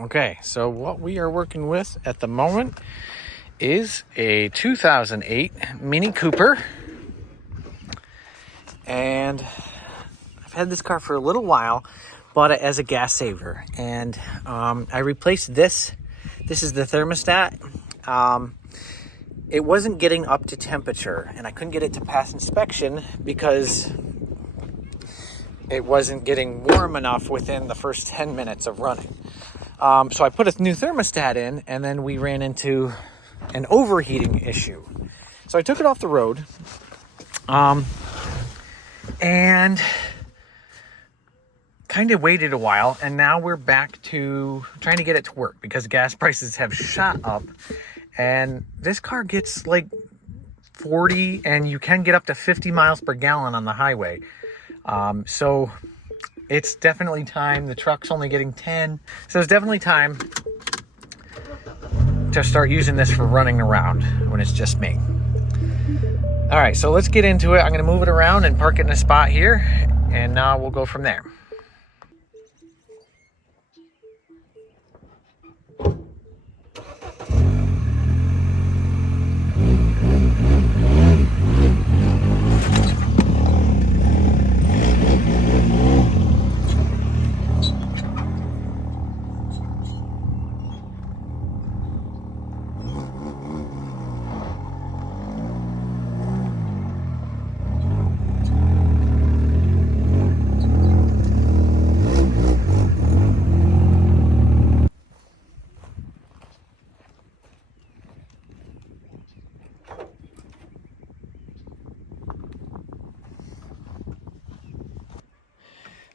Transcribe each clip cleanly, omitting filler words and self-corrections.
Okay, so what we are working with at the moment is a 2008 Mini Cooper. And I've had this car for a little while, bought it as a gas saver. And I replaced this. This is the thermostat. It wasn't getting up to temperature, and I couldn't get it to pass inspection because it wasn't getting warm enough within the first 10 minutes of running. So I put a new thermostat in, and then we ran into an overheating issue. So I took it off the road, and kind of waited a while, and now we're back to trying to get it to work because gas prices have shot up, and this car gets like 40, and you can get up to 50 miles per gallon on the highway. So it's definitely time. The truck's only getting 10. So it's definitely time to start using this for running around when it's just me. All right, so let's get into it. I'm going to move it around and park it in a spot here, and we'll go from there.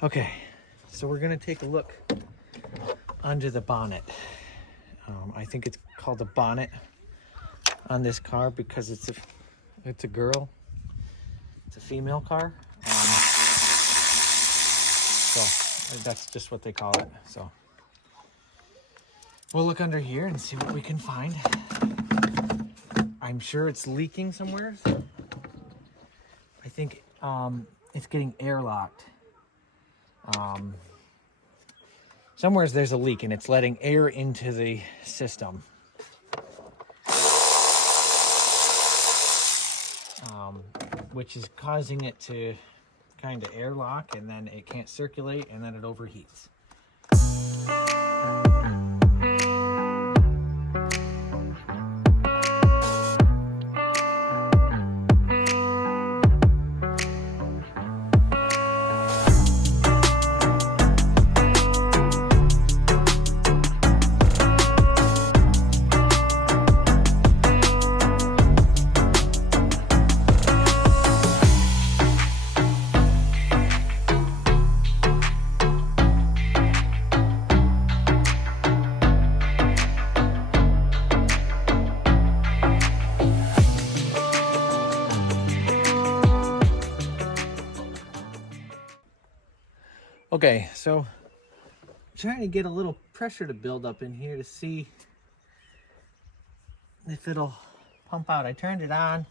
Okay, so we're gonna take a look under the bonnet. I think it's called the bonnet on this car because it's a girl. It's a female car. So that's just what they call it. So we'll look under here and see what we can find. I'm sure it's leaking somewhere. I think it's getting airlocked. Somewhere there's a leak and it's letting air into the system. Which is causing it to kind of airlock, and then it can't circulate, and then it overheats. Okay, so I'm trying to get a little pressure to build up in here to see if it'll pump out. I turned it on,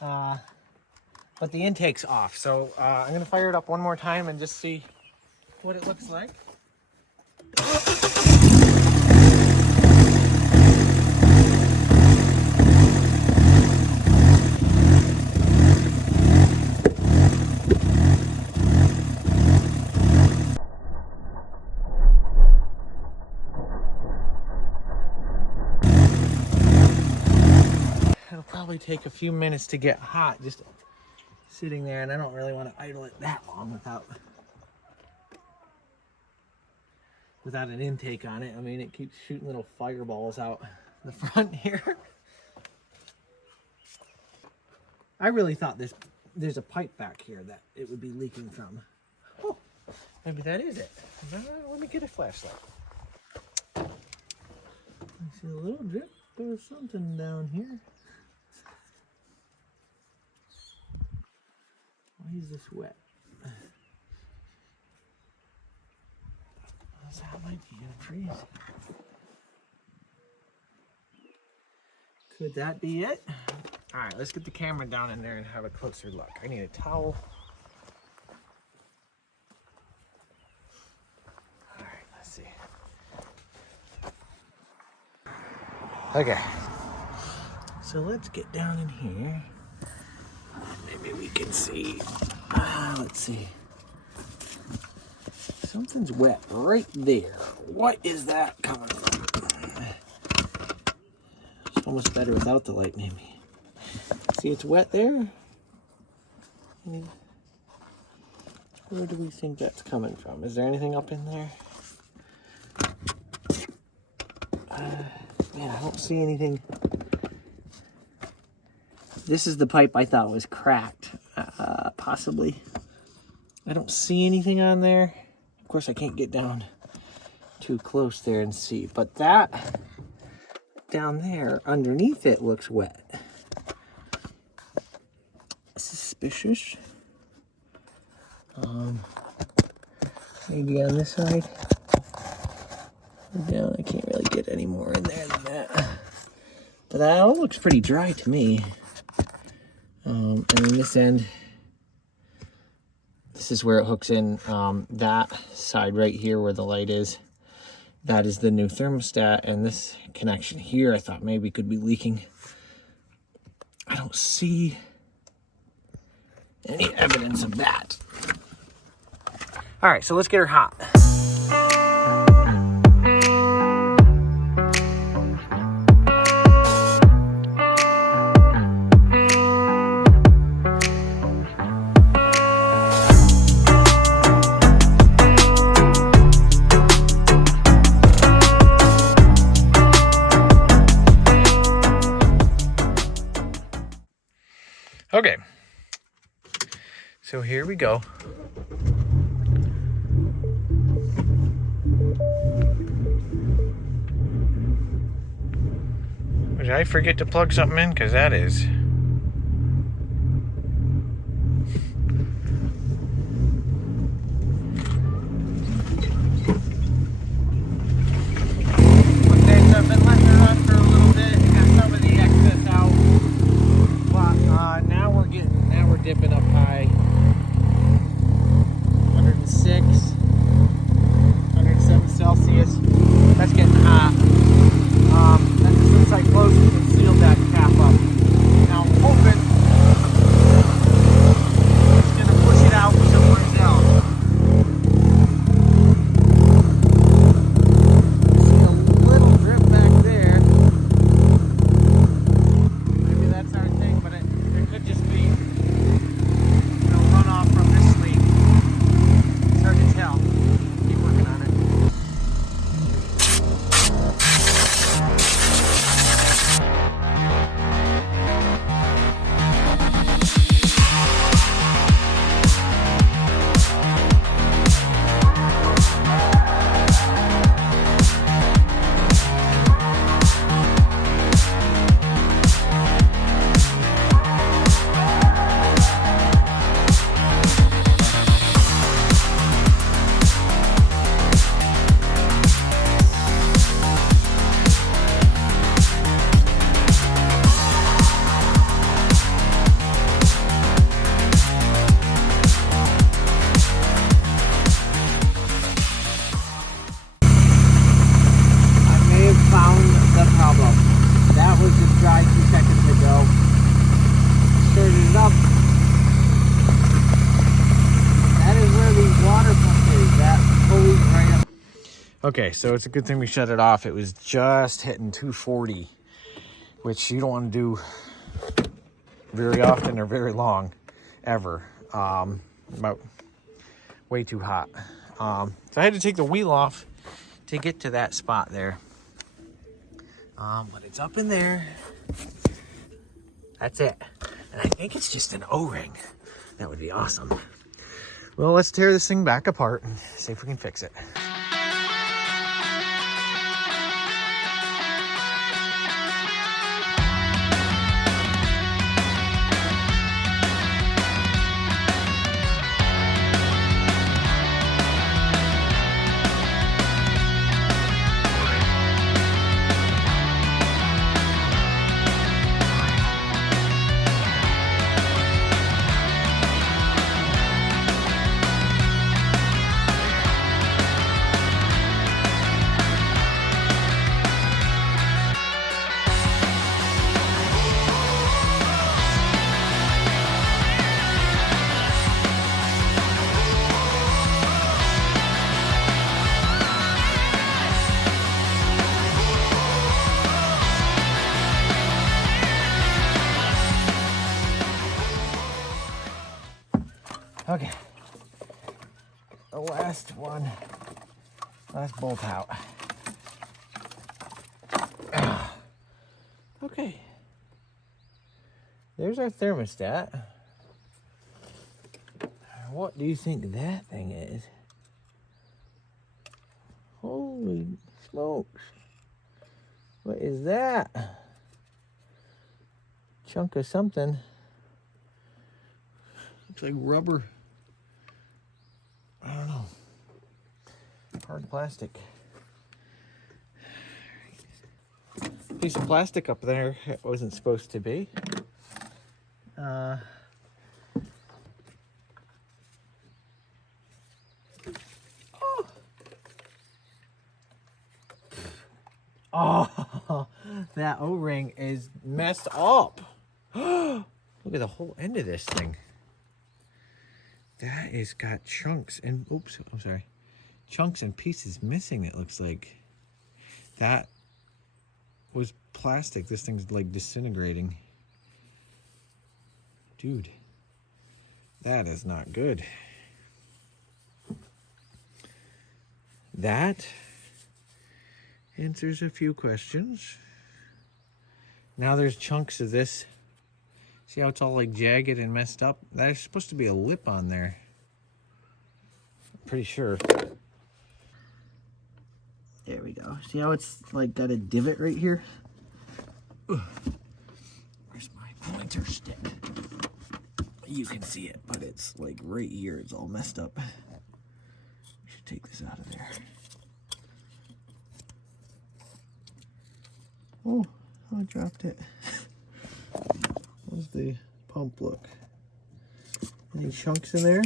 but the intake's off. So I'm gonna fire it up one more time and just see what it looks like. It'll probably take a few minutes to get hot just sitting there, and I don't really want to idle it that long without an intake on it. I mean, it keeps shooting little fireballs out the front here. I really thought there's a pipe back here that it would be leaking from. Oh, maybe that is it. Let me get a flashlight. I see a little drip or something down here. Why is this wet? That might be gonna freeze. Could that be it? All right, let's get the camera down in there and have a closer look. I need a towel. All right, let's see. Okay. So let's get down in here. Maybe we can see. Let's see. Something's wet right there. What is that coming from? It's almost better without the light, maybe. See, it's wet there. Where do we think that's coming from? Is there anything up in there? Man, I don't see anything. This is the pipe I thought was cracked, possibly. I don't see anything on there. Of course, I can't get down too close there and see, but that down there underneath it looks wet. Suspicious. Maybe on this side. Down, I can't really get any more in there than that. But that all looks pretty dry to me. And then this end, this is where it hooks in. That side right here where the light is, that is the new thermostat. And this connection here, I thought maybe could be leaking. I don't see any evidence of that. All right, so let's get her hot. Okay, so here we go. Did I forget to plug something in? Because that is... Okay, so I've been letting her run for a little bit. I got some of the excess out. But now we're dipping up high. 106, 107 Celsius. That's getting hot. That's since I closed it and sealed that cap up. Now I'm hoping it's going to push it out somewhere else. I see a little drip back there. Maybe that's our thing, but it could just be, runoff from this leak. It's hard to tell. Keep working on it. Okay, so it's a good thing we shut it off. It was just hitting 240, which you don't want to do very often or very long, ever. About way too hot. So I had to take the wheel off to get to that spot there. But it's up in there. That's it. And I think it's just an O-ring. That would be awesome. Well, let's tear this thing back apart and see if we can fix it. last one. Last bolt out. Okay. There's our thermostat. What do you think that thing is? Holy smokes. What is that? Chunk of something. Looks like rubber. I don't know. Hard plastic. Piece of plastic up there. It wasn't supposed to be. Oh, that O-ring is messed up. Look at the whole end of this thing. That is got chunks and, oops, I'm sorry. Chunks and pieces missing, it looks like. That was plastic. This thing's like disintegrating. Dude, that is not good. That answers a few questions. Now there's chunks of this. See how it's all like jagged and messed up? There's supposed to be a lip on there. I'm pretty sure. There we go. See how it's like got a divot right here? Ugh. Where's my pointer stick? You can see it, but it's like right here. It's all messed up. I should take this out of there. Oh, I dropped it. How's the pump look? Any chunks in there?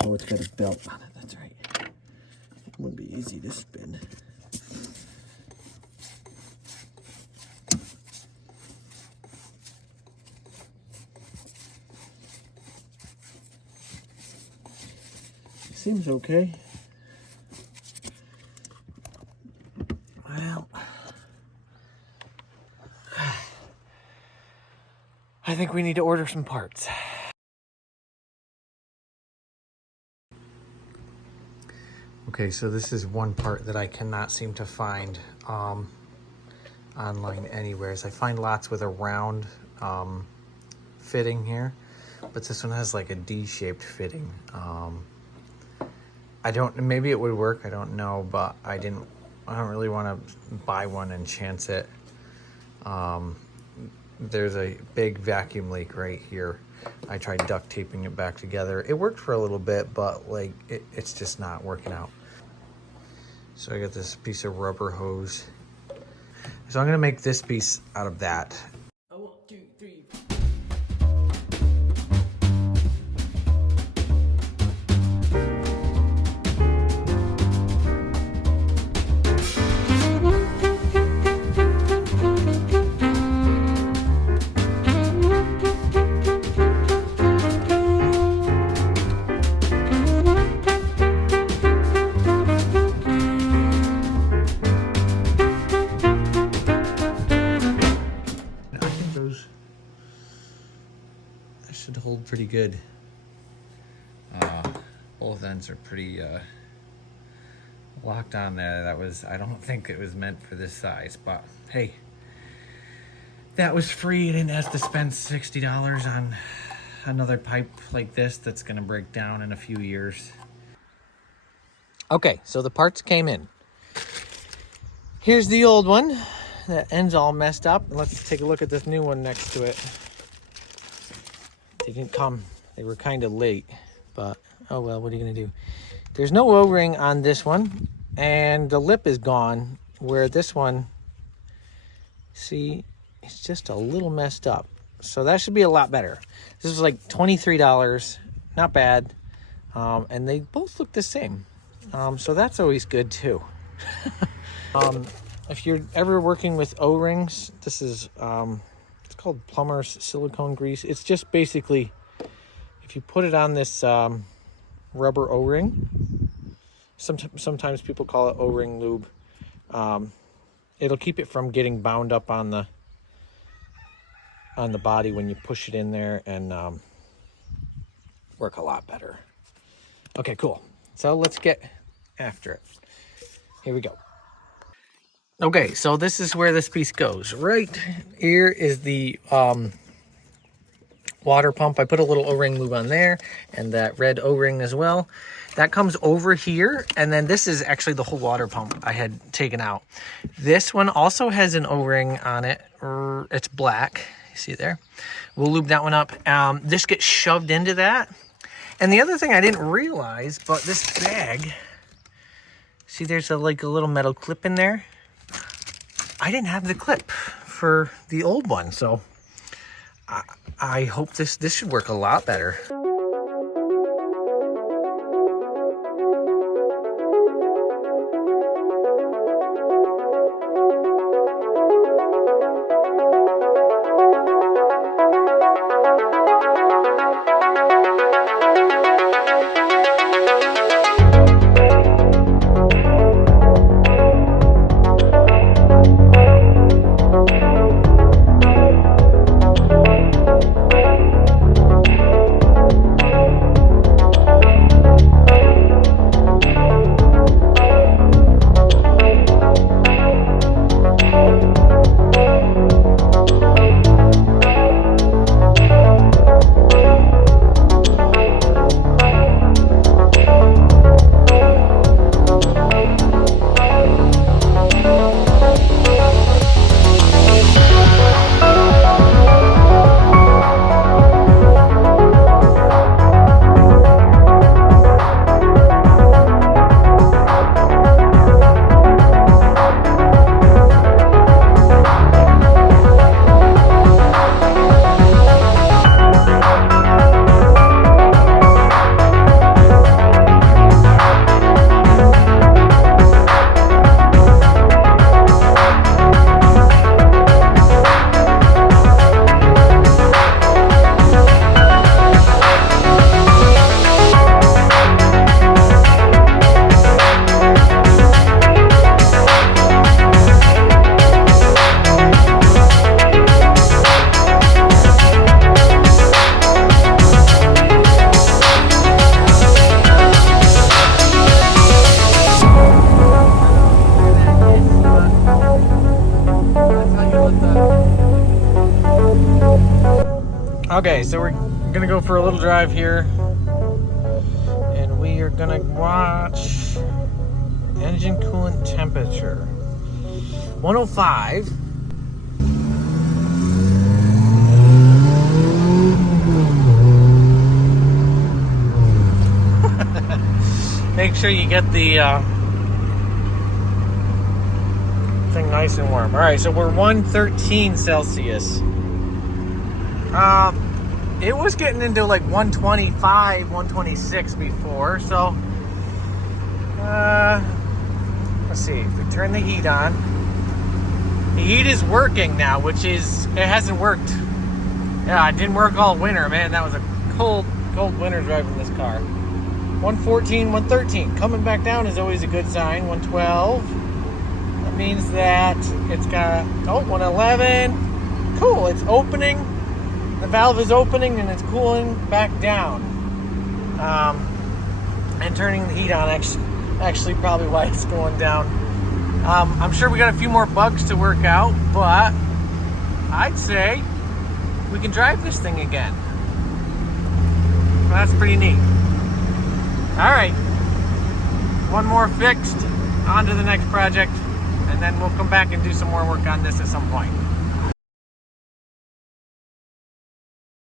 Oh, it's got a belt on it, that's right. It wouldn't be easy to spin. Seems okay. Well, I think we need to order some parts. Okay, so this is one part that I cannot seem to find online anywhere. I find lots with a round fitting here, but this one has like a D-shaped fitting. I don't, maybe it would work, I don't know, but I don't really want to buy one and chance it. There's a big vacuum leak right here. I tried duct taping it back together. It worked for a little bit, but like it's just not working out. So I got this piece of rubber hose. So I'm gonna make this piece out of that. 1, 2, 3. Should hold pretty good. Both ends are pretty locked on there. That was, I don't think it was meant for this size, but hey, that was free. I didn't have to spend $60 on another pipe like this that's gonna break down in a few years. Okay, so the parts came in. Here's the old one. That end's all messed up. Let's take a look at this new one next to it. They didn't come, they were kind of late, but oh well, what are you gonna do? There's no O-ring on this one, and the lip is gone, where this one, see, it's just a little messed up. So that should be a lot better. This was like $23, not bad, and they both look the same. So that's always good too. If you're ever working with O-rings, this is, it's called plumber's silicone grease. It's just basically, if you put it on this rubber O-ring, sometimes people call it O-ring lube, it'll keep it from getting bound up on the body when you push it in there, and work a lot better. Okay, cool. So let's get after it. Here we go. Okay, so this is where this piece goes. Right here is the water pump. I put a little O-ring lube on there and that red O-ring as well. That comes over here, and then this is actually the whole water pump I had taken out. This one also has an O-ring on it. It's black, you see there. We'll lube that one up. This gets shoved into that. And the other thing I didn't realize, but this bag, see there's like a little metal clip in there. I didn't have the clip for the old one, so I hope this should work a lot better. Okay, so we're gonna go for a little drive here, and we are gonna watch engine coolant temperature 105. Make sure you get the thing nice and warm. All right, so we're 113 Celsius. It was getting into like 125, 126 before, so let's see, if we turn the heat on, the heat is working now, which is, it hasn't worked. Yeah, it didn't work all winter, man. That was a cold winter driving this car. 114, 113, coming back down is always a good sign. 112, that means that it's got, 111, cool, it's opening. The valve is opening and it's cooling back down, and turning the heat on. Actually, probably why it's going down. I'm sure we got a few more bugs to work out, but I'd say we can drive this thing again. That's pretty neat. All right, one more fixed. On to the next project, and then we'll come back and do some more work on this at some point.